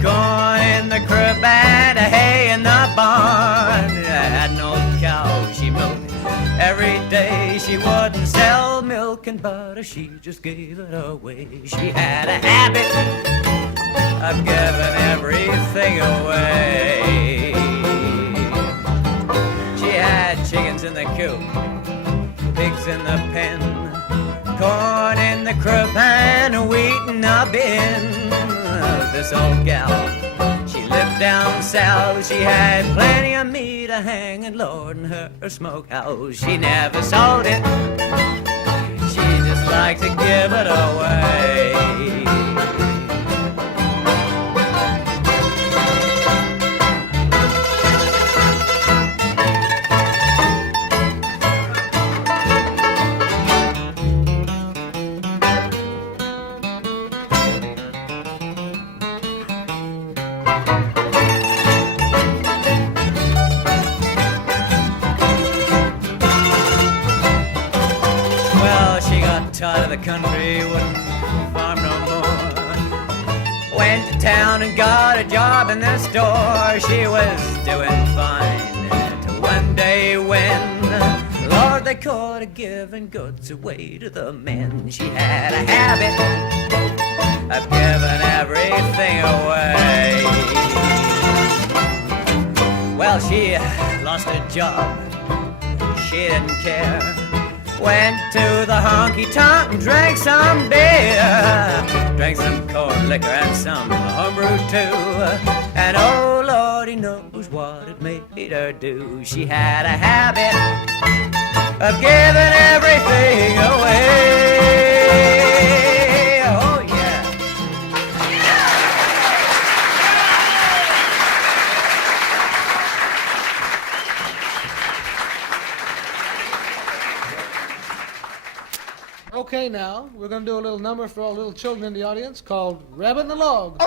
Corn in the crib and hay in the barn. Had no cow she milked every day. She wouldn't sell milk and butter, she just gave it away. She had a habit of giving everything away. She had chickens in the coop, pigs in the pen, corn in the crib and wheat in the bin. This old gal, she lived down south. She had plenty of meat a hanging, Lord, in her smokehouse. She never sold it, she just liked to give it away. Tired of the country, wouldn't farm no more. Went to town and got a job in the store. She was doing fine till one day when, Lord, they caught her giving goods away to the men. She had a habit of giving everything away. Well, she lost her job, she didn't care. Went to the honky-tonk and drank some beer. Drank some corn liquor and some homebrew too. And oh Lord, he knows what it made her do. She had a habit of giving everything away. Oh yeah. Okay, now, we're going to do a little number for all little children in the audience called Rabbit in the Log.